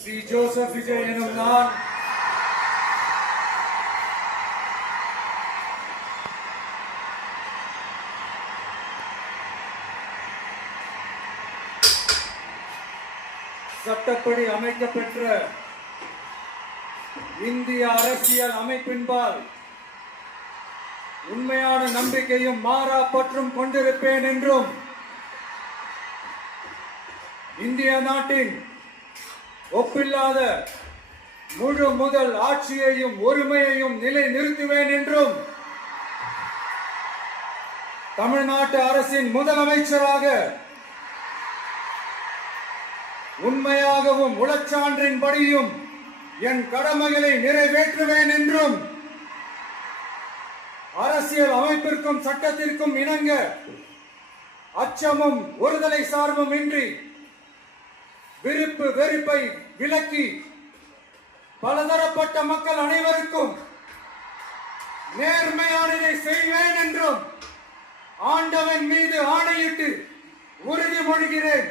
C Joseph Vijay எனும் நான் சட்டப்படி அமைக்கப்பெற்ற இந்திய அரசியல் அமைப்பின்பால் உண்மையான நம்பிக்கையும் மாறா பற்றும் கொண்டிருப்பேன் என்றும் இந்திய நாட்டின் ஒப்பில்லாத முழு முதல் ஆட்சியையும் ஒருமையையும் நிலை நிறுத்துவேன் என்றும் தமிழ்நாட்டு அரசின் முதலமைச்சராக உண்மையாகவும் உளச்சான்றின்படியும் என் கடமைகளை நிறைவேற்றுவேன் என்றும் அரசியல் அமைப்பிற்கும் சட்டத்திற்கும் இணங்க அச்சமும் ஒருதலை சார்பும் இன்றி விருப்பு வெறுப்பை விலக்கி பலதரப்பட்ட மக்கள் அனைவருக்கும் நேர்மையானதை செய்வேன் என்றும் ஆண்டவன் மீது ஆணையிட்டு உறுதிமொழிகிறேன்.